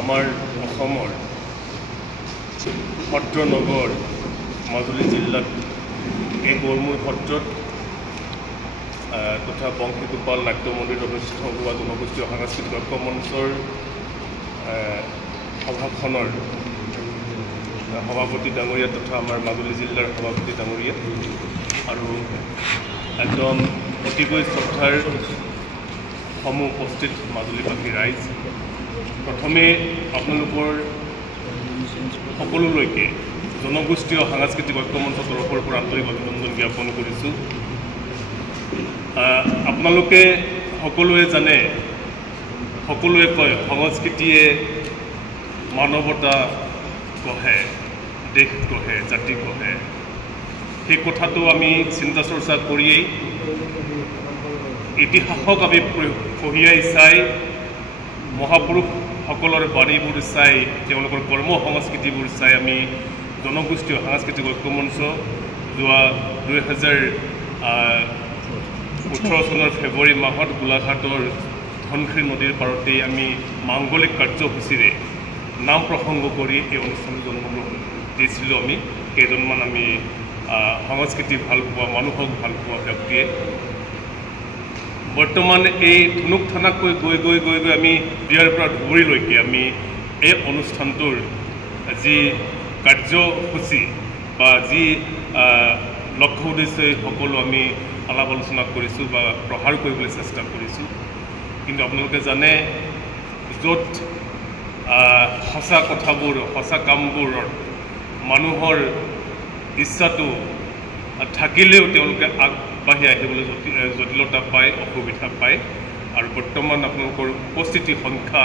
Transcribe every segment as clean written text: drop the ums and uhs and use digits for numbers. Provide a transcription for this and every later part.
আমাৰ অসমৰ সত্ৰ নগৰ মাজুলী জিলাত এই গড়মূৰ সত্ৰত তথা বংশীগোপাল নাট্য মন্দিৰত অনুষ্ঠিত হোৱা জনগোষ্ঠীয় সাংস্কৃতিক ঐক্য মঞ্চৰ সভাখনৰ সভাপতি ডাঙৰীয়া তথা আমাৰ মাজুলী জিলাৰ সভাপতি ডাঙৰীয়া আৰু একদম অতিকৈ শ্ৰদ্ধাৰ সমূহ উপস্থিত মাজুলীবাসী ৰাইজ, প্ৰথমে আপোনালোকৰ সকলোলৈকে জনগোষ্ঠীয় সাংস্কৃতিক ঐক্য মঞ্চৰ তৰফৰ পৰা আন্তৰিক অভিনন্দন জ্ঞাপন কৰিছোঁ। আপোনালোকে সকলোৱে জানে, সকলোৱে কয় সংস্কৃতিয়ে মানৱতা গঢ়ে, দেশ গঢ়ে, জাতি গঢ়ে। সেই কথাটো আমি চিন্তা চৰ্চা কৰিয়েই ইতিহাসক আমি কঢ়িয়াই চাই, মহাপুৰুষসকলৰ বাণীবোৰ চাই, তেওঁলোকৰ কৰ্ম সংস্কৃতিবোৰ চাই আমি জনগোষ্ঠীয় সাংস্কৃতিক ঐক্য মঞ্চ যোৱা 2018 চনৰ ফেব্ৰুৱাৰী মাহত গোলাঘাটৰ ধনশিৰি নদীৰ পাৰতেই আমি মাংগলিক কাৰ্যসূচীৰে নাম প্ৰসংগ কৰি এই অনুষ্ঠানত জন্মগ্ৰহণ দিছিলোঁ। আমি কেইজনমান আমি সংস্কৃতি ভাল পোৱা, মানুহক ভাল পোৱা ব্যক্তিয়ে বৰ্তমান এই ধুনুক থানাকৈ গৈ গৈ গৈ গৈ আমি বিয়াৰ পৰা ধুবুৰীলৈকে আমি এই অনুষ্ঠানটোৰ যি কাৰ্যসূচী বা যি লক্ষ্য উদ্দেশ্যই সকলো আমি আলাপ আলোচনা কৰিছোঁ বা প্ৰসাৰ কৰিবলৈ চেষ্টা কৰিছোঁ। কিন্তু আপোনালোকে জানে, য'ত সঁচা কথাবোৰ, সঁচা কামবোৰত মানুহৰ ইচ্ছাটো থাকিলেও তেওঁলোকে আগবাঢ়ি আহিবলৈ জটিলতা পায়, অসুবিধা পায়। আৰু বৰ্তমান আপোনালোকৰ উপস্থিতি সংখ্যা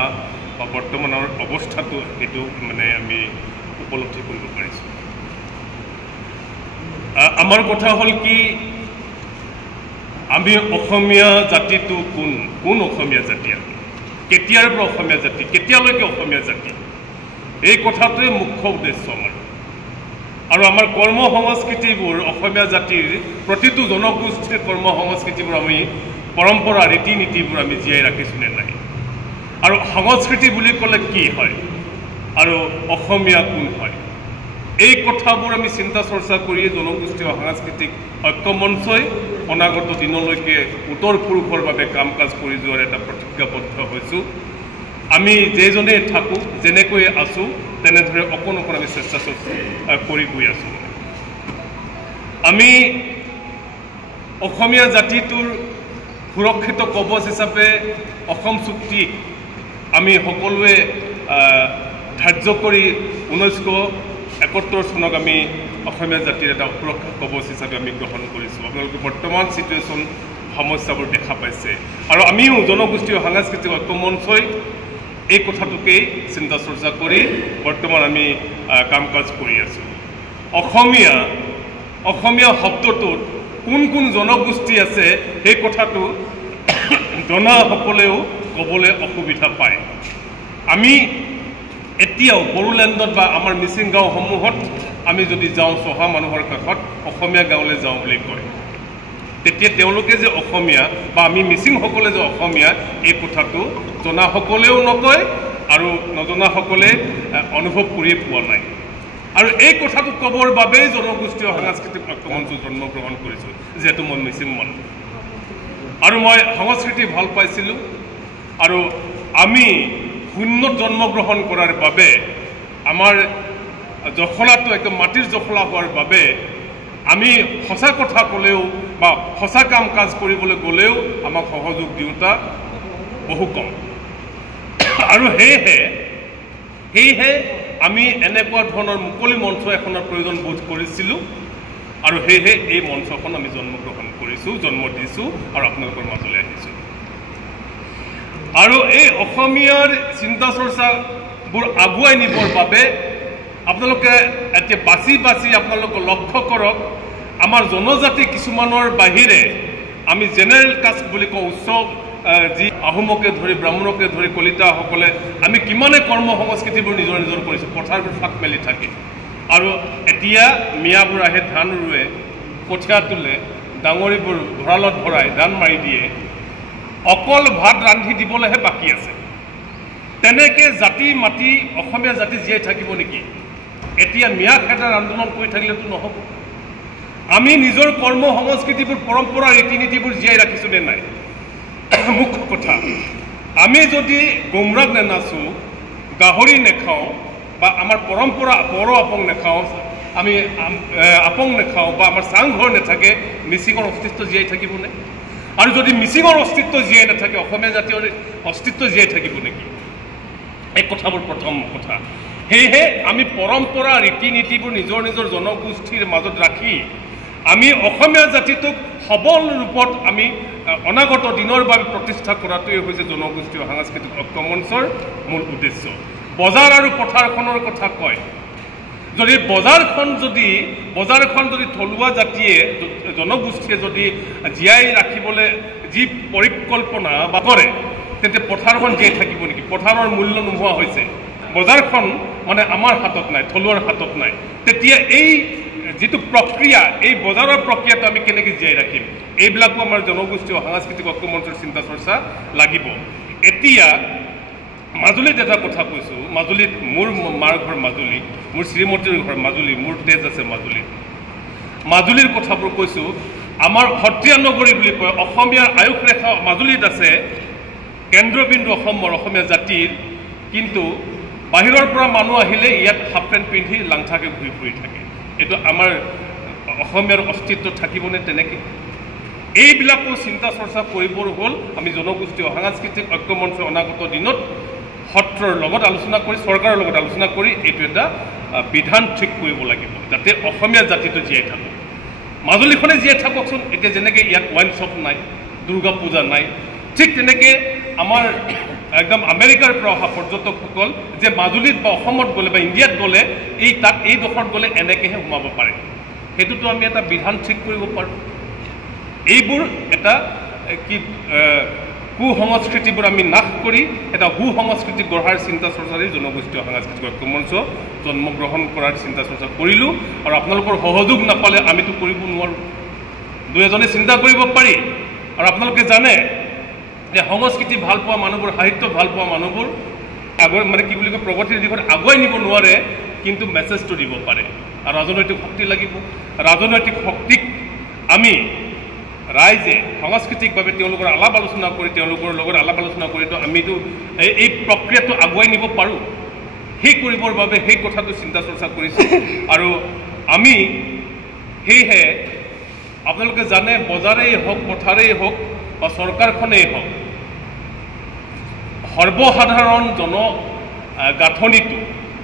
বা বৰ্তমানৰ অৱস্থাটো সেইটো মানে আমি উপলব্ধি কৰিব পাৰিছোঁ। আমাৰ কথা হ'ল কি, আমি অসমীয়া জাতিটো কোন অসমীয়া জাতি, আমি কেতিয়াৰ পৰা অসমীয়া জাতি, কেতিয়ালৈকে অসমীয়া জাতি, এই কথাটোৱে মুখ্য উদ্দেশ্য আমাৰ। আৰু আমাৰ কৰ্ম সংস্কৃতিবোৰ অসমীয়া জাতিৰ প্ৰতিটো জনগোষ্ঠীৰ কৰ্ম সংস্কৃতিবোৰ আমি পৰম্পৰা, ৰীতি নীতিবোৰ আমি জীয়াই ৰাখিছোঁ নে নাই, আৰু সংস্কৃতি বুলি ক'লে কি হয় আৰু অসমীয়া কোন হয়, এই কথাবোৰ আমি চিন্তা চৰ্চা কৰিয়ে জনগোষ্ঠীয় সাংস্কৃতিক ঐক্য মঞ্চই অনাগত দিনলৈকে উত্তৰ পুৰুষৰ বাবে কাম কাজ কৰি যোৱাৰ এটা প্ৰতিজ্ঞাবদ্ধ হৈছোঁ। আমি যেইজনে থাকোঁ, যেনেকৈ আছোঁ, তেনেদৰে অকণ অকণ আমি চেষ্টা কৰি গৈ আছোঁ। আমি অসমীয়া জাতিটোৰ সুৰক্ষিত কৱচ হিচাপে অসম চুক্তি আমি সকলোৱে ধাৰ্য কৰি 1971 চনক আমি অসমীয়া জাতিৰ এটা সুৰক্ষা কৱচ হিচাপে আমি গ্ৰহণ কৰিছোঁ। আপোনালোকে বৰ্তমান চিটুৱেশ্যন সমস্যাবোৰ দেখা পাইছে, আৰু আমিও জনগোষ্ঠীয় সাংস্কৃতিক ঐক্য মঞ্চই এই কথাটোকেই চিন্তা চৰ্চা কৰি বৰ্তমান আমি কাম কাজ কৰি আছোঁ। অসমীয়া শব্দটোত কোন কোন জনগোষ্ঠী আছে সেই কথাটো জনাসকলেও ক'বলৈ অসুবিধা পায়। আমি এতিয়াও বড়োলেণ্ডত বা আমাৰ মিচিং গাঁওসমূহত আমি যদি যাওঁ, চহা মানুহৰ কাষত অসমীয়া গাঁৱলৈ যাওঁ বুলি কয়, তেতিয়া তেওঁলোকে যে অসমীয়া বা আমি মিচিংসকলে যে অসমীয়া, এই কথাটো জনাসকলেও নকয় আৰু নজনাসকলে অনুভৱ কৰিয়ে পোৱা নাই। আৰু এই কথাটো ক'বৰ বাবেই জনগোষ্ঠীয় সাংস্কৃতিক ঐক্য মঞ্চ জন্মগ্ৰহণ কৰিছোঁ, যিহেতু মই মিচিং মানুহ আৰু মই সংস্কৃতি ভাল পাইছিলোঁ। আৰু আমি শূন্যত জন্মগ্ৰহণ কৰাৰ বাবে, আমাৰ জখলাটো একদম মাটিৰ জখলা হোৱাৰ বাবে আমি সঁচা কথা ক'লেও বা সঁচা কাম কাজ কৰিবলৈ গ'লেও আমাক সহযোগ দিওঁতা বহু কম। আৰু সেয়েহে আমি এনেকুৱা ধৰণৰ মুকলি মঞ্চ এখনৰ প্ৰয়োজন বোধ কৰিছিলোঁ, আৰু সেয়েহে এই মঞ্চখন আমি জন্মগ্ৰহণ কৰিছোঁ, জন্ম দিছোঁ আৰু আপোনালোকৰ মাজলৈ আহিছোঁ। আৰু এই অসমীয়াৰ চিন্তা চৰ্চাবোৰ আগুৱাই নিবৰ বাবে আপোনালোকে এতিয়া বাছি বাছি আপোনালোকে লক্ষ্য কৰক, আমাৰ জনজাতি কিছুমানৰ বাহিৰে আমি জেনেৰেল কাষ্ট বুলি কওঁ, উচ্চ যি আহোমকে ধৰি, ব্ৰাহ্মণকে ধৰি, কলিতাসকলে আমি কিমানে কৰ্ম সংস্কৃতিবোৰ নিজৰ নিজৰ কৰিছোঁ, পথাৰবোৰ ফাট মেলি থাকে। আৰু এতিয়া মিয়াবোৰ আহে, ধান ৰুৱে, কঠীয়া তোলে, ডাঙৰিবোৰ ভঁৰালত ভৰাই ধান মাৰি দিয়ে, অকল ভাত ৰান্ধি দিবলৈহে বাকী আছে। তেনেকৈ জাতি মাতি অসমীয়া জাতি জীয়াই থাকিব নেকি? এতিয়া মিয়া খেদাৰ আন্দোলন কৰি থাকিলেতো নহ'ব। আমি নিজৰ কৰ্ম সংস্কৃতিবোৰ পৰম্পৰা ৰীতি নীতিবোৰ জীয়াই ৰাখিছোঁ নে নাই? মুখ্য কথা, আমি যদি গোমৰাগ নেনাচোঁ, গাহৰি নেখাওঁ বা আমাৰ পৰম্পৰা বড়ো আপং নেখাওঁ, আমি আপং নেখাওঁ বা আমাৰ চাংঘৰ নাথাকে, মিচিঙৰ অস্তিত্ব জীয়াই থাকিবনে? আৰু যদি মিচিঙৰ অস্তিত্ব জীয়াই নাথাকে, অসমীয়া জাতীয় অস্তিত্ব জীয়াই থাকিব নেকি? এই কথাবোৰ প্ৰথম কথা। সেয়েহে আমি পৰম্পৰা ৰীতি নীতিবোৰ নিজৰ নিজৰ জনগোষ্ঠীৰ মাজত ৰাখি আমি অসমীয়া জাতিটোক সবল ৰূপত আমি অনাগত দিনৰ বাবে প্ৰতিষ্ঠা কৰাটোৱে হৈছে জনগোষ্ঠীয় সাংস্কৃতিক ঐক্য মঞ্চৰ মূল উদ্দেশ্য। বজাৰ আৰু পথাৰখনৰ কথা কয়, যদি বজাৰখন যদি থলুৱা জাতিয়ে জনগোষ্ঠীয়ে যদি জীয়াই ৰাখিবলৈ যি পৰিকল্পনা বা কৰে, তেন্তে পথাৰখন জীয়াই থাকিব নেকি? পথাৰৰ মূল্য নোহোৱা হৈছে, বজাৰখন মানে আমাৰ হাতত নাই, থলুৱাৰ হাতত নাই। তেতিয়া এই যিটো প্ৰক্ৰিয়া, এই বজাৰৰ প্ৰক্ৰিয়াটো আমি কেনেকৈ জীয়াই ৰাখিম? এইবিলাকো আমাৰ জনগোষ্ঠীয় সাংস্কৃতিক ঐক্য মঞ্চৰ চিন্তা চৰ্চা লাগিব। এতিয়া মাজুলীত এটা কথা কৈছোঁ, মাজুলীত মোৰ মাৰ ঘৰ মাজুলী, মোৰ শ্ৰীমতীৰ ঘৰ মাজুলী, মোৰ তেজ আছে মাজুলীত। মাজুলীৰ কথাবোৰ কৈছোঁ। আমাৰ সত্ৰীয়া নগৰী বুলি কয়, অসমীয়াৰ আয়ুস ৰেখা মাজুলীত আছে, কেন্দ্ৰবিন্দু অসমৰ অসমীয়া জাতিৰ। কিন্তু বাহিৰৰ পৰা মানুহ আহিলে ইয়াত হাফ পেণ্ট পিন্ধি লাংথাকে ঘূৰি ফুৰি থাকে। এইটো আমাৰ অসমীয়াৰ অস্তিত্ব থাকিবনে তেনেকৈ? এইবিলাকো চিন্তা চৰ্চা কৰিবৰ হ'ল আমি জনগোষ্ঠীয় সাংস্কৃতিক ঐক্য মঞ্চৰ অনাগত দিনত সত্ৰৰ লগত আলোচনা কৰি, চৰকাৰৰ লগত আলোচনা কৰি এইটো এটা বিধান ঠিক কৰিব লাগিব, যাতে অসমীয়া জাতিটো জীয়াই থাকক, মাজুলীখনে জীয়াই থাককচোন। এতিয়া যেনেকৈ ইয়াত ৱাইন শ্বপ নাই, দুৰ্গা পূজা নাই, ঠিক তেনেকৈ আমাৰ একদম আমেৰিকাৰ পৰা অহা পৰ্যটকসকল যে মাজুলীত বা অসমত গ'লে বা ইণ্ডিয়াত গ'লে এই ডোখৰত গ'লে এনেকৈহে সোমাব পাৰে, সেইটোতো আমি এটা বিধান ঠিক কৰিব পাৰোঁ। এইবোৰ এটা কুসংস্কৃতিবোৰ আমি নাশ কৰি এটা সুসংস্কৃতি গঢ়াৰ চিন্তা চৰ্চাৰে জনগোষ্ঠীয় সাংস্কৃতিক ঐক্য মঞ্চ জন্মগ্ৰহণ কৰাৰ চিন্তা চৰ্চা কৰিলোঁ। আৰু আপোনালোকৰ সহযোগ নাপালে আমিতো কৰিব নোৱাৰোঁ। দুই এজনে চিন্তা কৰিব পাৰি। আৰু আপোনালোকে জানে যে সংস্কৃতি ভাল পোৱা মানুহবোৰ, সাহিত্য ভাল পোৱা মানুহবোৰ মানে কি বুলি কয়, প্ৰগতিৰ দিশত আগুৱাই নিব নোৱাৰে, কিন্তু মেছেজটো দিব পাৰে। আৰু ৰাজনৈতিক শক্তি লাগিব। ৰাজনৈতিক শক্তিক আমি ৰাইজে সাংস্কৃতিকভাৱে তেওঁলোকৰ আলাপ আলোচনা কৰি, তেওঁলোকৰ লগত আলাপ আলোচনা কৰিতো আমিতো এই প্ৰক্ৰিয়াটো আগুৱাই নিব পাৰোঁ। সেই কৰিবৰ বাবে সেই কথাটো চিন্তা চৰ্চা কৰিছোঁ। আৰু আমি সেয়েহে আপোনালোকে জানে, বজাৰেই হওক, পথাৰেই হওক বা চৰকাৰখনেই হওক, সৰ্বসাধাৰণ গাঁথনিটো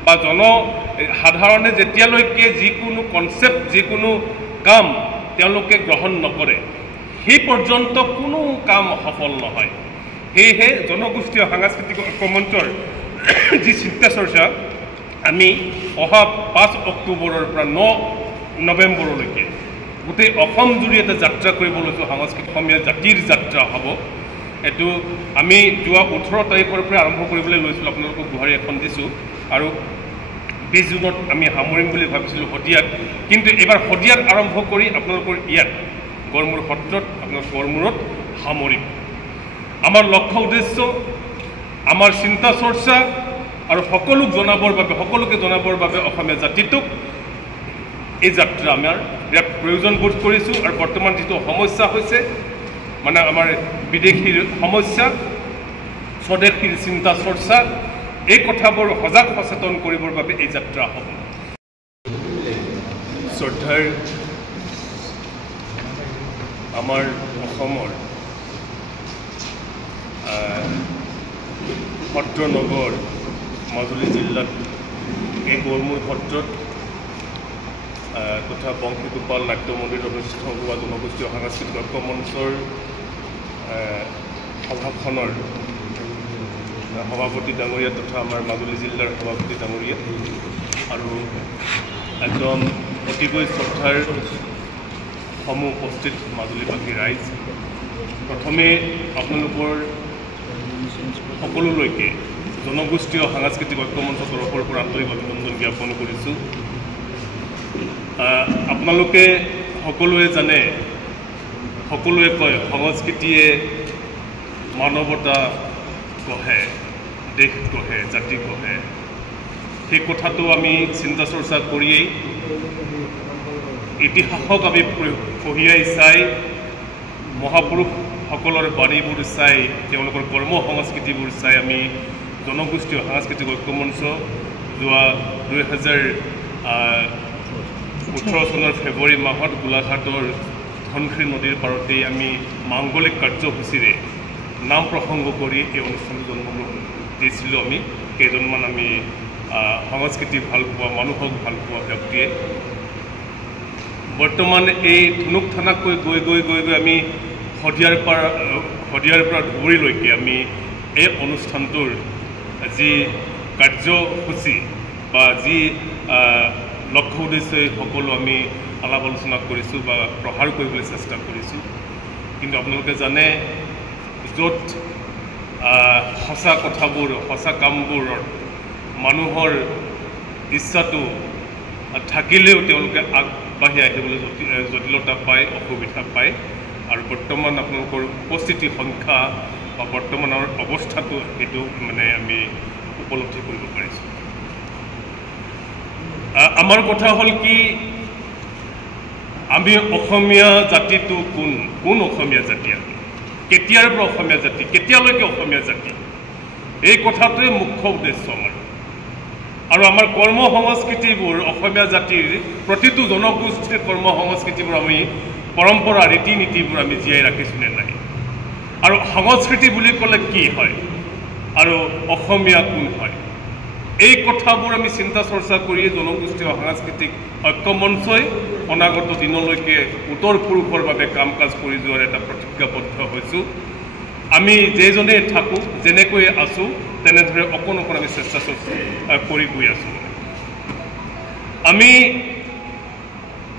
বা জনসাধাৰণে যেতিয়ালৈকে যিকোনো কনচেপ্ট, যিকোনো কাম তেওঁলোকে গ্ৰহণ নকৰে, সেই পৰ্যন্ত কোনো কাম সফল নহয়। সেয়েহে জনগোষ্ঠীয় সাংস্কৃতিক ঐক্য মঞ্চৰ যি চিন্তা চৰ্চা আমি অহা 5 অক্টোবৰৰ পৰা 9 নৱেম্বৰলৈকে গোটেই অসম জুৰি এটা যাত্ৰা কৰিব লৈছোঁ, সাংস্কৃতিক অসমীয়া জাতিৰ যাত্ৰা হ'ব। এইটো আমি যোৱা 18 তাৰিখৰ পৰা আৰম্ভ কৰিবলৈ লৈছিলোঁ, আপোনালোকক গুহাৰি এখন দিছোঁ। আৰু 20 জুনত আমি সামৰিম বুলি ভাবিছিলোঁ শদিয়াত, কিন্তু এইবাৰ শদিয়াত আৰম্ভ কৰি আপোনালোকৰ ইয়াত গড়মূৰ সত্ৰত, আপোনাৰ গড়মূৰত সামৰিম। আমাৰ লক্ষ্য উদ্দেশ্য, আমাৰ চিন্তা চৰ্চা আৰু সকলোকে জনাবৰ বাবে অসমীয়া জাতিটোক এই যাত্ৰা আমাৰ ইয়াত প্ৰয়োজন বোধ কৰিছোঁ। আৰু বৰ্তমান যিটো সমস্যা হৈছে, মানে আমাৰ বিদেশীৰ সমস্যা, স্বদেশীৰ চিন্তা চৰ্চা, এই কথাবোৰ সজাগ সচেতন কৰিবৰ বাবে এই যাত্ৰা হ'ব। শ্ৰদ্ধাৰ আমাৰ অসমৰ সত্ৰ নগৰ মাজুলী জিলাত এই গড়মূৰ সত্ৰত তথা বংশীগোপাল নাট্য মন্দিৰত অনুষ্ঠিত হোৱা জনগোষ্ঠীয় সাংস্কৃতিক ঐক্য মঞ্চৰ সভাখনৰ সভাপতি ডাঙৰীয়া তথা আমাৰ মাজুলী জিলাৰ সভাপতি ডাঙৰীয়া আৰু একদম অতিকৈ শ্ৰদ্ধাৰ সমূহ উপস্থিত মাজুলীবাসী ৰাইজ, প্ৰথমে আপোনালোকৰ সকলোলৈকে জনগোষ্ঠীয় সাংস্কৃতিক ঐক্য মঞ্চৰ তৰফৰ পৰা আন্তৰিক অভিনন্দন জ্ঞাপন কৰিছোঁ। আপোনালোকে সকলোৱে জানে, সকলোৱে কয় সংস্কৃতিয়ে মানৱতা গঢ়ে, দেশ গঢ়ে, জাতি গঢ়ে। সেই কথাটো আমি চিন্তা চৰ্চা কৰিয়েই ইতিহাসক আমি কঢ়িয়াই চাই, মহাপুৰুষসকলৰ বাণীবোৰ চাই, তেওঁলোকৰ কৰ্ম সংস্কৃতিবোৰ চাই আমি জনগোষ্ঠীয় সাংস্কৃতিক ঐক্যমঞ্চ যোৱা 2018 চনৰ ফেব্ৰুৱাৰী মাহত গোলাঘাটৰ ধনশিৰি নদীৰ পাৰতেই আমি মাংগলিক কাৰ্যসূচীৰে নাম প্ৰসংগ কৰি এই অনুষ্ঠানটো জন্মগ্ৰহণ দিছিলোঁ। আমি কেইজনমান আমি সংস্কৃতি ভাল পোৱা, মানুহক ভাল পোৱা ব্যক্তিয়ে বৰ্তমান এই ধুনুক থানাকৈ গৈ গৈ গৈ গৈ আমি শদিয়াৰ পৰা ধুবুৰীলৈকে আমি এই অনুষ্ঠানটোৰ যি কাৰ্যসূচী বা যি লক্ষ্য উদ্দেশ্যই সকলো আমি আলাপ আলোচনা কৰিছোঁ বা প্ৰসাৰ কৰিবলৈ চেষ্টা কৰিছোঁ। কিন্তু আপোনালোকে জানে, য'ত সঁচা কথাবোৰ, সঁচা কামবোৰত মানুহৰ ইচ্ছাটো থাকিলেও তেওঁলোকে আগবাঢ়ি আহিবলৈ জটিলতা পায়, অসুবিধা পায়। আৰু বৰ্তমান আপোনালোকৰ উপস্থিতি সংখ্যা বা বৰ্তমানৰ অৱস্থাটো সেইটো মানে আমি উপলব্ধি কৰিব পাৰিছোঁ। আমাৰ কথা হ'ল কি, আমি অসমীয়া জাতিটো কোন অসমীয়া জাতি, আমি কেতিয়াৰ পৰা অসমীয়া জাতি, কেতিয়ালৈকে অসমীয়া জাতি, এই কথাটোৱে মুখ্য উদ্দেশ্য আমাৰ। আৰু আমাৰ কৰ্ম সংস্কৃতিবোৰ, অসমীয়া জাতিৰ প্ৰতিটো জনগোষ্ঠীৰ কৰ্ম সংস্কৃতিবোৰ, আমি পৰম্পৰা, ৰীতি নীতিবোৰ আমি জীয়াই ৰাখিছোঁ নে নাই। আৰু সংস্কৃতি বুলি ক'লে কি হয় আৰু অসমীয়া কোন হয়, এই কথাবোৰ আমি চিন্তা চৰ্চা কৰিয়ে জনগোষ্ঠীয় সাংস্কৃতিক ঐক্যমঞ্চই অনাগত দিনলৈকে উত্তৰ পুৰুষৰ বাবে কাম কাজ কৰি যোৱাৰ এটা প্ৰতিজ্ঞাবদ্ধ হৈছোঁ। আমি যেইজনেই থাকোঁ, যেনেকৈ আছোঁ, তেনেদৰে অকণ অকণ আমি চেষ্টা কৰি গৈ আছোঁ। আমি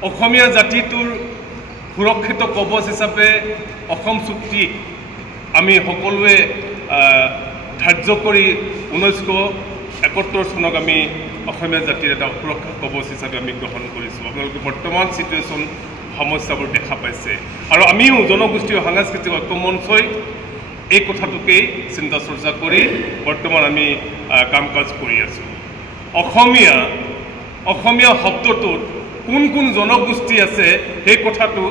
অসমীয়া জাতিটোৰ সুৰক্ষিত কৱচ হিচাপে অসম চুক্তি আমি সকলোৱে ধাৰ্য কৰি 1971 চনক আমি অসমীয়া জাতিৰ এটা সুৰক্ষা কৱচ হিচাপে আমি গ্ৰহণ কৰিছোঁ। আপোনালোকে বৰ্তমান চিটুৱেশ্যন সমস্যাবোৰ দেখা পাইছে, আৰু আমিও জনগোষ্ঠীয় সাংস্কৃতিক ঐক্যমঞ্চই এই কথাটোকেই চিন্তা চৰ্চা কৰি বৰ্তমান আমি কাম কাজ কৰি আছোঁ। অসমীয়া শব্দটোত কোন জনগোষ্ঠী আছে সেই কথাটো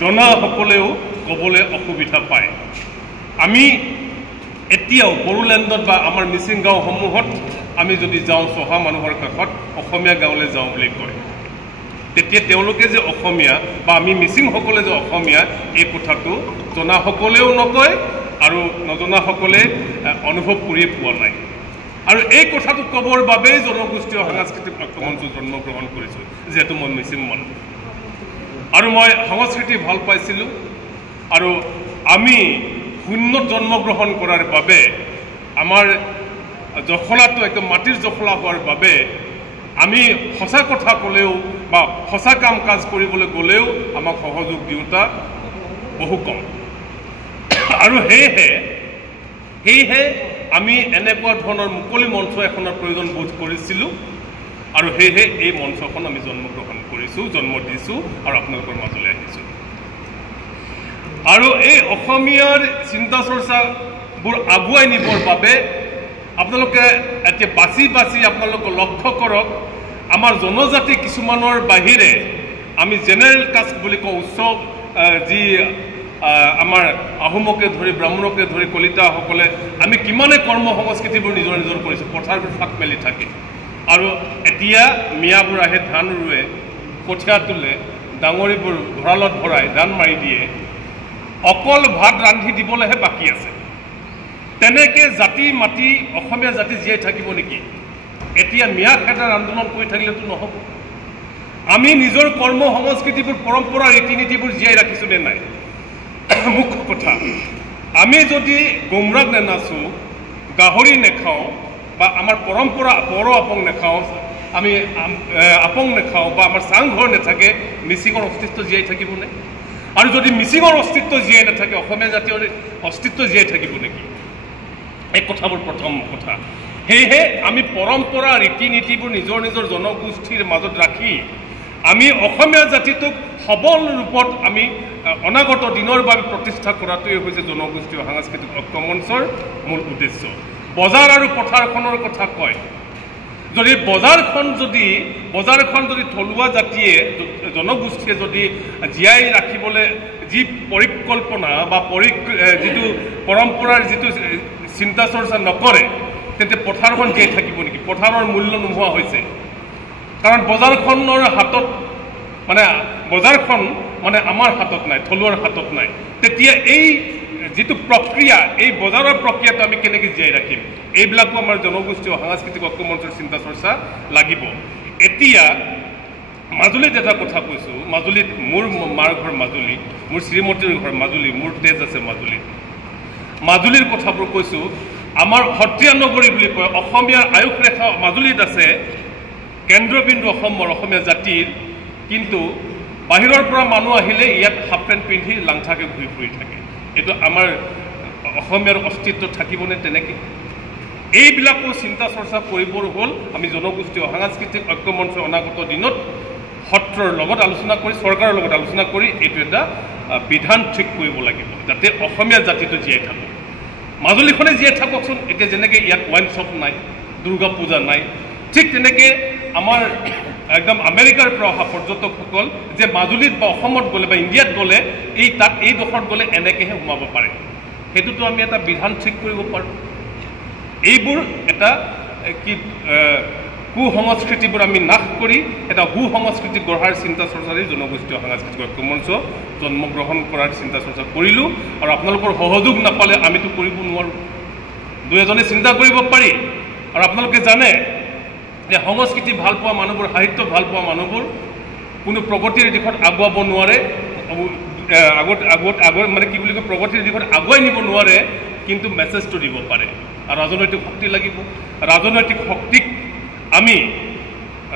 জনাসকলেও ক'বলৈ অসুবিধা পায়। আমি এতিয়াও বড়োলেণ্ডত বা আমাৰ মিচিং গাঁওসমূহত আমি যদি যাওঁ, চহা মানুহৰ কাষত অসমীয়া গাঁৱলৈ যাওঁ বুলি কয়, তেতিয়া তেওঁলোকে যে অসমীয়া বা আমি মিচিংসকলে যে অসমীয়া, এই কথাটো জনাসকলেও নকয় আৰু নজনাসকলে অনুভৱ কৰিয়ে পোৱা নাই। আৰু এই কথাটো ক'বৰ বাবেই জনগোষ্ঠীয় সাংস্কৃতিক ঐক্যমঞ্চ জন্মগ্ৰহণ কৰিছোঁ, যিহেতু মই মিচিং মানুহ আৰু মই সংস্কৃতি ভাল পাইছিলোঁ। আৰু আমি শূন্যত জন্মগ্ৰহণ কৰাৰ বাবে, আমাৰ জখলাটো একদম মাটিৰ জখলা হোৱাৰ বাবে আমি সঁচা কথা ক'লেও বা সঁচা কাম কাজ কৰিবলৈ গ'লেও আমাক সহযোগ দিওঁতা বহু কম। আৰু সেয়েহে আমি এনেকুৱা ধৰণৰ মুকলি মঞ্চ এখনৰ প্ৰয়োজন বোধ কৰিছিলোঁ, আৰু সেয়েহে এই মঞ্চখন আমি জন্মগ্ৰহণ কৰিছোঁ, জন্ম দিছোঁ আৰু আপোনালোকৰ মাজলৈ আহিছোঁ। আৰু এই অসমীয়াৰ চিন্তা চৰ্চাবোৰ আগুৱাই নিবৰ বাবে আপোনালোকে এতিয়া বাছি আপোনালোকে লক্ষ্য কৰক, আমাৰ জনজাতি কিছুমানৰ বাহিৰে আমি জেনেৰেল কাষ্ট বুলি কওঁ, উচ্চ যি আমাৰ আহোমকে ধৰি, ব্ৰাহ্মণকে ধৰি, কলিতাসকলে আমি কিমানে কৰ্ম সংস্কৃতিবোৰ নিজৰ কৰিছোঁ। পথাৰবোৰ ফাট মেলি থাকে, আৰু এতিয়া মিয়াবোৰ আহে, ধান ৰুৱে, কঠীয়া তোলে, ডাঙৰিবোৰ ভঁৰালত ভৰাই ধান মাৰি দিয়ে, অকল ভাত ৰান্ধি দিবলৈহে বাকী আছে। তেনেকৈ জাতি মাতি অসমীয়া জাতি জীয়াই থাকিব নেকি? এতিয়া মিয়া খেদাৰ আন্দোলন কৰি থাকিলেতো নহ'ব। আমি নিজৰ কৰ্ম সংস্কৃতিবোৰ, পৰম্পৰা, ৰীতি নীতিবোৰ জীয়াই ৰাখিছোঁ নে নাই? মুখ্য কথা, আমি যদি গোমৰাগ নেনাচোঁ, গাহৰি নেখাওঁ বা আমাৰ পৰম্পৰা পৰ আপং নেখাওঁ, আমি আপং নেখাওঁ বা আমাৰ চাংঘৰ নাথাকে, মিচিঙৰ অস্তিত্ব জীয়াই থাকিবনে? আৰু যদি মিচিঙৰ অস্তিত্ব জীয়াই নাথাকে, অসমীয়া জাতীয় অস্তিত্ব জীয়াই থাকিব নেকি? এই কথাবোৰ প্ৰথম কথা। সেয়েহে আমি পৰম্পৰা, ৰীতি নীতিবোৰ নিজৰ জনগোষ্ঠীৰ মাজত ৰাখি আমি অসমীয়া জাতিটোক সবল ৰূপত আমি অনাগত দিনৰ বাবে প্ৰতিষ্ঠা কৰাটোৱে হৈছে জনগোষ্ঠীয় সাংস্কৃতিক ঐক্যমঞ্চৰ মূল উদ্দেশ্য। বজাৰ আৰু পথাৰখনৰ কথা কয় যদি বজাৰখন যদি থলুৱা জাতিয়ে জনগোষ্ঠীয়ে যদি জীয়াই ৰাখিবলৈ যি পৰিকল্পনা বা যিটো পৰম্পৰাৰ যিটো চিন্তা চৰ্চা নকৰে তেন্তে পথাৰখন জীয়াই থাকিব নেকি পথাৰৰ মূল্য নোহোৱা হৈছে কাৰণ বজাৰখনৰ হাতত বজাৰখন আমাৰ হাতত নাই থলুৱাৰ হাতত নাই তেতিয়া এই যিটো প্ৰক্ৰিয়া এই বজাৰৰ প্ৰক্ৰিয়াটো আমি কেনেকৈ জীয়াই ৰাখিম এইবিলাকো আমাৰ জনগোষ্ঠী সাংস্কৃতিক ঐক্য মঞ্চৰ চিন্তা চৰ্চা লাগিব এতিয়া মাজুলীত এটা কথা কৈছোঁ মাজুলীত মোৰ মাৰ ঘৰ মাজুলী মোৰ শ্ৰীমতীৰ ঘৰ মাজুলী মোৰ তেজ আছে মাজুলীৰ কথাবোৰ কৈছোঁ আমাৰ সত্ৰীয়া নগৰী বুলি কয় অসমীয়াৰ আয়ুস ৰেখা মাজুলীত আছে কেন্দ্ৰবিন্দু অসমীয়া জাতিৰ কিন্তু বাহিৰৰ পৰা মানুহ আহিলে ইয়াত হাফ পেণ্ট পিন্ধি লাংথাকে ঘূৰি ফুৰি থাকে এইটো আমাৰ অসমীয়াৰ অস্তিত্ব থাকিবনে তেনেকৈ এইবিলাকো চিন্তা চৰ্চা কৰিবৰ হ'ল আমি জনগোষ্ঠী সাংস্কৃতিক ঐক্য মঞ্চৰ অনাগত দিনত সত্ৰৰ লগত আলোচনা কৰি চৰকাৰৰ লগত আলোচনা কৰি এইটো এটা বিধান ঠিক কৰিব লাগিব যাতে অসমীয়া জাতিটো জীয়াই থাকক মাজুলীখনে জীয়াই থাককচোন এতিয়া যেনেকৈ ইয়াত ৱাইন শ্বপ নাই দুৰ্গা পূজা নাই ঠিক তেনেকৈ আমাৰ একদম আমেৰিকাৰ পৰা অহা পৰ্যটকসকল যে মাজুলীত বা অসমত গ'লে বা ইণ্ডিয়াত গ'লে এই ডোখৰত গ'লে এনেকৈহে সোমাব পাৰে সেইটোতো আমি এটা বিধান ঠিক কৰিব পাৰোঁ এইবোৰ এটা কুসংস্কৃতিবোৰ আমি নাশ কৰি এটা সুসংস্কৃতি গঢ়াৰ চিন্তা চৰ্চাৰে জনগোষ্ঠীয় সাংস্কৃতিক ঐক্য মঞ্চ জন্মগ্ৰহণ কৰাৰ চিন্তা চৰ্চা কৰিলোঁ আৰু আপোনালোকৰ সহযোগ নাপালে আমিতো কৰিব নোৱাৰোঁ দুই এজনে চিন্তা কৰিব পাৰি আৰু আপোনালোকে জানে যে সংস্কৃতি ভাল পোৱা মানুহবোৰ সাহিত্য ভাল পোৱা মানুহবোৰ কোনো প্ৰগতিৰ দিশত আগুৱাব নোৱাৰে কি বুলি কয় প্ৰগতিৰ দিশত আগুৱাই নিব নোৱাৰে কিন্তু মেছেজটো দিব পাৰে আৰু ৰাজনৈতিক শক্তি লাগিব ৰাজনৈতিক শক্তিক আমি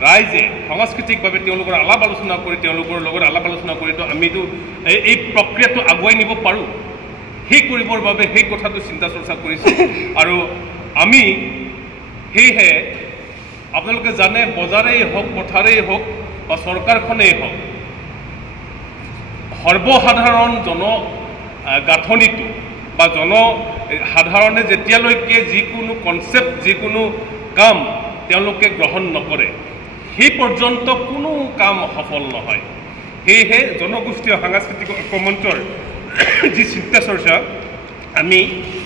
ৰাইজে সাংস্কৃতিকভাৱে তেওঁলোকৰ আলাপ আলোচনা কৰি তেওঁলোকৰ লগত আলাপ আলোচনা কৰিতো আমিতো এই প্ৰক্ৰিয়াটো আগুৱাই নিব পাৰোঁ সেই কৰিবৰ বাবে সেই কথাটো চিন্তা চৰ্চা কৰিছোঁ আৰু আমি সেয়েহে আপোনালোকে জানে বজাৰেই হওক পথাৰেই হওক বা চৰকাৰখনেই হওক সৰ্বসাধাৰণ গাঁথনিটো বা জনসাধাৰণে যেতিয়ালৈকে যিকোনো কনচেপ্ট যিকোনো কাম তেওঁলোকে গ্ৰহণ নকৰে সেই পৰ্যন্ত কোনো কাম সফল নহয় সেয়েহে জনগোষ্ঠীয় সাংস্কৃতিক ঐক্য মঞ্চৰ যি চিন্তা চৰ্চা আমি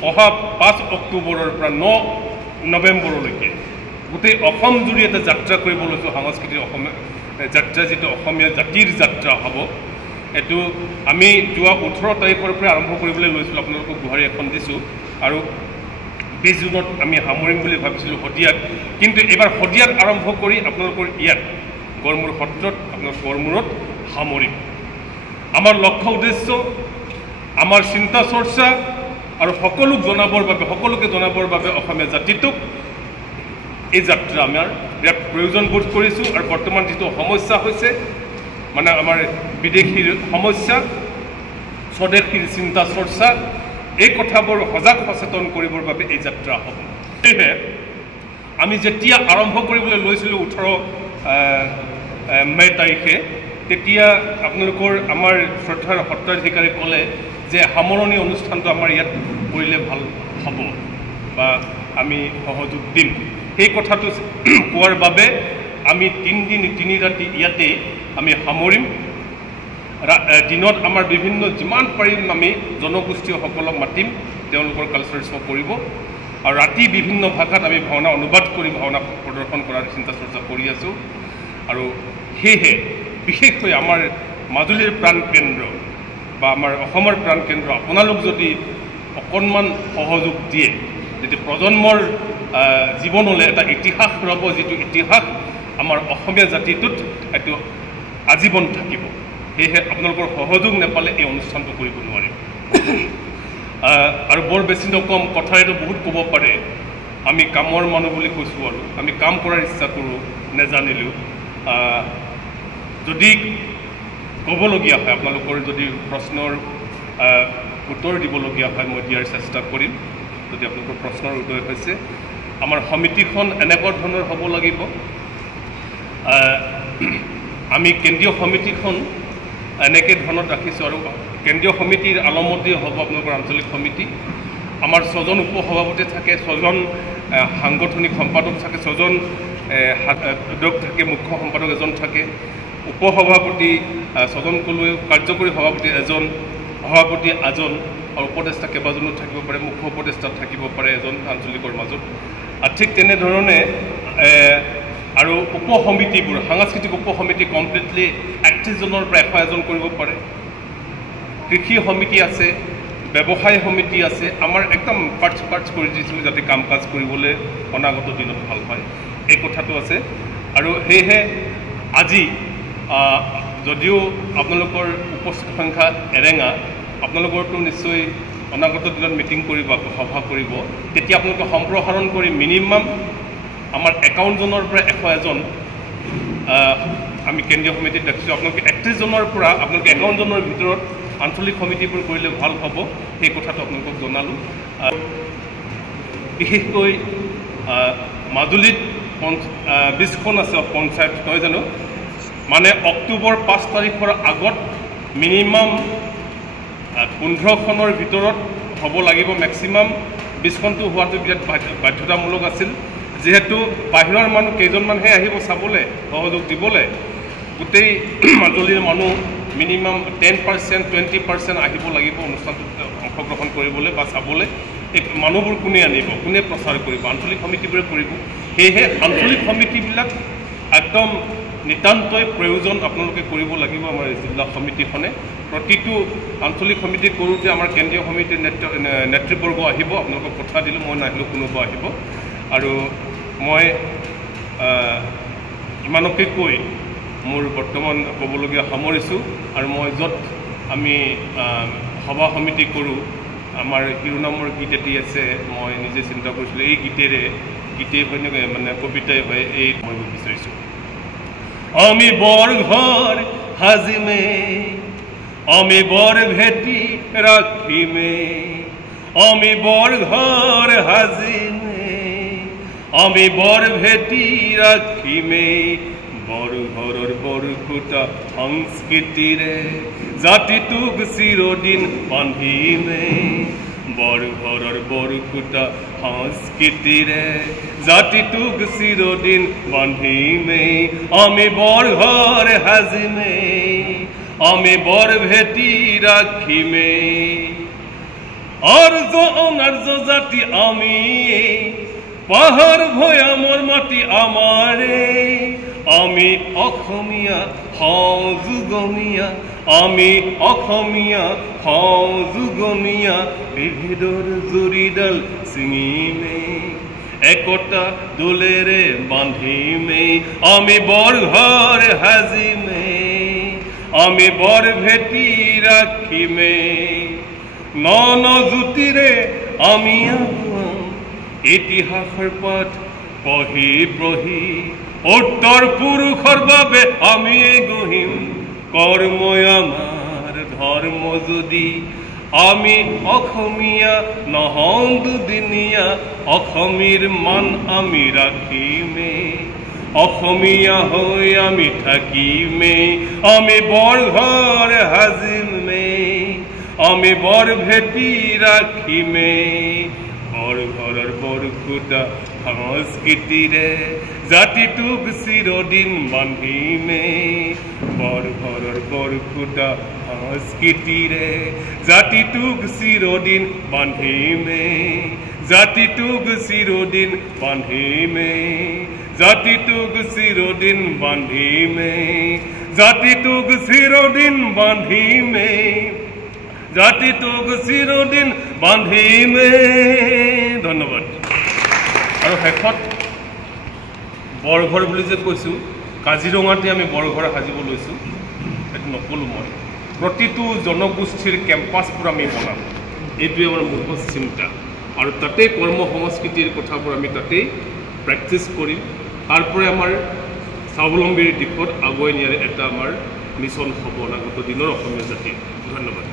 অহা 5 অক্টোবৰৰ পৰা 9 নৱেম্বৰলৈকে গোটেই অসম জুৰি এটা যাত্ৰা কৰিব লৈছোঁ সাংস্কৃতিক অসমীয়া যাত্ৰা যিটো অসমীয়া জাতিৰ যাত্ৰা হ'ব এইটো আমি যোৱা 18 তাৰিখৰ পৰা আৰম্ভ কৰিবলৈ লৈছিলোঁ আপোনালোকক গুহাৰি এখন দিছোঁ আৰু 20 জুনত আমি সামৰিম বুলি ভাবিছিলোঁ শদিয়াত কিন্তু এইবাৰ শদিয়াত আৰম্ভ কৰি আপোনালোকৰ ইয়াত গড়মূৰ সত্ৰত আপোনাৰ গড়মূৰত সামৰিম আমাৰ লক্ষ্য উদ্দেশ্য আমাৰ চিন্তা চৰ্চা আৰু সকলোকে জনাবৰ বাবে অসমীয়া জাতিটোক এই যাত্ৰা আমাৰ ইয়াত প্ৰয়োজন বোধ কৰিছোঁ আৰু বৰ্তমান যিটো সমস্যা হৈছে আমাৰ বিদেশীৰ সমস্যা স্বদেশীৰ চিন্তা চৰ্চা এই কথাবোৰ সজাগ সচেতন কৰিবৰ বাবে এই যাত্ৰা হ'ব সেয়েহে আমি যেতিয়া আৰম্ভ কৰিবলৈ লৈছিলোঁ 18 মে তাৰিখে তেতিয়া আপোনালোকৰ আমাৰ শ্ৰদ্ধাৰ সত্ৰাধিকাৰী ক'লে যে সামৰণি অনুষ্ঠানটো আমাৰ ইয়াত কৰিলে ভাল হ'ব বা আমি সহযোগ দিম সেই কথাটো কোৱাৰ বাবে আমি 3 দিন 3 ৰাতি ইয়াতে আমি সামৰিম দিনত আমাৰ বিভিন্ন যিমান পাৰিম আমি জনগোষ্ঠীয়সকলক মাতিম তেওঁলোকৰ কালচাৰেল শ্ব' কৰিব আৰু ৰাতি বিভিন্ন ভাষাত আমি ভাওনা অনুবাদ কৰি ভাওনা প্ৰদৰ্শন কৰাৰ চিন্তা চৰ্চা কৰি আছোঁ আৰু সেয়েহে বিশেষকৈ আমাৰ মাজুলীৰ প্ৰাণকেন্দ্ৰ বা আমাৰ অসমৰ প্ৰাণকেন্দ্ৰ আপোনালোক যদি অকণমান সহযোগ দিয়ে যেতিয়া প্ৰজন্মৰ জীৱনলৈ এটা ইতিহাস ৰ'ব যিটো ইতিহাস আমাৰ অসমীয়া জাতিটোত এইটো আজীৱন থাকিব সেয়েহে আপোনালোকৰ সহযোগ নাপালে এই অনুষ্ঠানটো কৰিব নোৱাৰিম আৰু বৰ বেছি নকম কথাইতো বহুত ক'ব পাৰে আমি কামৰ মানুহ বুলি কৈছোঁ আৰু আমি কাম কৰাৰ ইচ্ছা কৰোঁ নেজানিলেও যদি ক'বলগীয়া হয় আপোনালোকৰ যদি প্ৰশ্নৰ উত্তৰ দিবলগীয়া হয় মই দিয়াৰ চেষ্টা কৰিম যদি আপোনালোকৰ প্ৰশ্নৰ উদয় হৈছে আমাৰ সমিতিখন এনেকুৱা ধৰণৰ হ'ব লাগিব আমি কেন্দ্ৰীয় সমিতিখন এনেকৈ ধৰণত ৰাখিছোঁ আৰু কেন্দ্ৰীয় সমিতিৰ আলমতেই হ'ব আপোনালোকৰ আঞ্চলিক সমিতি আমাৰ 6জন উপসভাপতি থাকে, 6জন সাংগঠনিক সম্পাদক থাকে, 6জন অধ্যক্ষ থাকে, মুখ্য সম্পাদক এজন থাকে, উপসভাপতি 6জন ক'লোৱে, কাৰ্যকৰী সভাপতি এজন, সভাপতি এজন, আৰু উপদেষ্টা কেইবাজনো থাকিব পাৰে, মুখ্য উপদেষ্টা থাকিব পাৰে এজন আঞ্চলিকৰ মাজত। আৰু ঠিক তেনেধৰণে আৰু উপসমিতিবোৰ, সাংস্কৃতিক উপসমিতি কমপ্লিটলি 31জনৰ পৰা 101জন কৰিব পাৰে। কৃষি সমিতি আছে, ব্যৱসায় সমিতি আছে, আমাৰ একদম পাৰ্টছ কৰি দিছোঁ যাতে কাম কাজ কৰিবলৈ অনাগত দিনত ভাল হয়, এই কথাটো আছে। আৰু সেয়েহে আজি যদিও আপোনালোকৰ উপস্থিত সংখ্যা এৰেঙা, আপোনালোকৰতো নিশ্চয় অনাগত দিনত মিটিং কৰিব, সভা কৰিব, তেতিয়া আপোনালোকে সম্প্ৰসাৰণ কৰি মিনিমাম আমাৰ 51জনৰ পৰা 101জন আমি কেন্দ্ৰীয় সমিতিত দেখিছোঁ। আপোনালোকে 31জনৰ পৰা আপোনালোকে 51জনৰ ভিতৰত আঞ্চলিক সমিতিবোৰ কৰিলে ভাল হ'ব, সেই কথাটো আপোনালোকক জনালোঁ। বিশেষকৈ মাজুলীত 20খন আছে পঞ্চায়ত, নহয় জানো? মানে অক্টোবৰ 5 তাৰিখৰ আগত মিনিমাম 15খনৰ ভিতৰত হ'ব লাগিব, মেক্সিমাম 20খনটো হোৱাটো বিৰাট বাধ্যতামূলক আছিল। যিহেতু বাহিৰৰ মানুহ কেইজনমানহে আহিব চাবলৈ, সহযোগ দিবলৈ, গোটেই মাজুলীৰ মানুহ মিনিমাম 10% 20% আহিব লাগিব অনুষ্ঠানটোত অংশগ্ৰহণ কৰিবলৈ বা চাবলৈ। এই মানুহবোৰ কোনে আনিব, কোনে প্ৰচাৰ কৰিব? আঞ্চলিক সমিতিবোৰে কৰিব। সেয়েহে আঞ্চলিক সমিতিবিলাক একদম নিতান্তই প্ৰয়োজন, আপোনালোকে কৰিব লাগিব। আমাৰ জিলা সমিতিখনে প্ৰতিটো আঞ্চলিক সমিতি কৰোঁতে আমাৰ কেন্দ্ৰীয় সমিতিৰ নেতৃবৰ্গ আহিব, আপোনালোকক কথা দিলোঁ, মই নাহিলেও কোনোবা আহিব। আৰু মই ইমানকে কৈ মোৰ বৰ্তমান ক'বলগীয়া সামৰিছোঁ। আৰু মই য'ত আমি সভা সমিতি কৰোঁ, আমাৰ শিৰোনামৰ গীত এটি আছে, মই নিজে চিন্তা কৰিছিলোঁ এই গীতেই হয় মানে কবিতাই হয়, এই মই বিচাৰিছোঁ। আমি বৰ ঘৰ সাজিমে, আমি বৰ ভেটি ৰাখিমে, আমি বৰ ঘৰ সাজিমে, আমি বৰ ভেটি ৰাখিমে, বৰ ঘৰৰ বৰখুটা সংস্কৃতিৰে জাতিটোক চিৰদিন বান্ধিমে, বৰ ঘৰৰ বৰখুটা সংস্কৃতিৰে জাতিটোক চিৰদিন বান্ধিমে, আমি বৰ ঘৰ সাজিমে, আমি বৰ ভেটি ৰাখিমে, আৰ্য অনাৰ্য জাতি আমি, পাহাৰ ভৈয়ামৰ মাটি আমাৰে, আমি অসমীয়া সংযোগমীয়া, আমি অসমীয়া সংযোগমীয়া, বিভেদৰ জুৰিডাল ছিঙিমে, একতা দোলেৰে বান্ধিমে, আমি বৰ ঘৰ সাজিমে, আমি বৰ ভেটি ৰাখিমে, ন জ্যোতিৰে আমি আগুৱাম ইতিহাসৰ পাঠ পঢ়ি পঢ়ি, উত্তৰ পুৰুষৰ বাবে আমি গঢ়িম কৰ্মই আমাৰ ধৰ্ম যদি, আমি অসমীয়া নহওঁ দুদিনীয়া, অসমীৰ মান আমি ৰাখিমে, অসমীয়া হৈ আমি থাকিমে, আমি বৰ ঘৰ সাজিমে, আমি বৰ ভেটি ৰাখিমে, বৰ ঘৰৰ বৰখুটা সংস্কৃতিৰে জাতিটোক চিৰদিন বান্ধিমে, বৰ ঘৰৰ বৰখুটা সংস্কৃতিৰে জাতিটোক চিৰদিন বান্ধিমে, জাতিটোক চিৰদিন বান্ধিমে, জাতিটোক চিৰদিন বান্ধিমে, জাতিটোক চিৰদিন বান্ধিমে, জাতিটোক চিৰদিন বান্ধিমে। ধন্যবাদ। আৰু শেষত বৰঘৰ বুলি যে কৈছোঁ, কাজিৰঙাতে আমি বৰঘৰ সাজিব লৈছোঁ, সেইটো নক'লোঁ মই। প্ৰতিটো জনগোষ্ঠীৰ কেম্পাছবোৰ আমি বনাম, এইটোৱে আমাৰ মুখ্য চিন্তা। আৰু তাতেই কৰ্ম সংস্কৃতিৰ কথাবোৰ আমি তাতেই প্ৰেক্টিছ কৰিম। তাৰপৰাই আমাৰ স্বাৱলম্বীৰ দিশত আগুৱাই নিয়াৰ এটা আমাৰ মিছন হ'ব অনাগত দিনৰ অসমীয়া জাতি। ধন্যবাদ।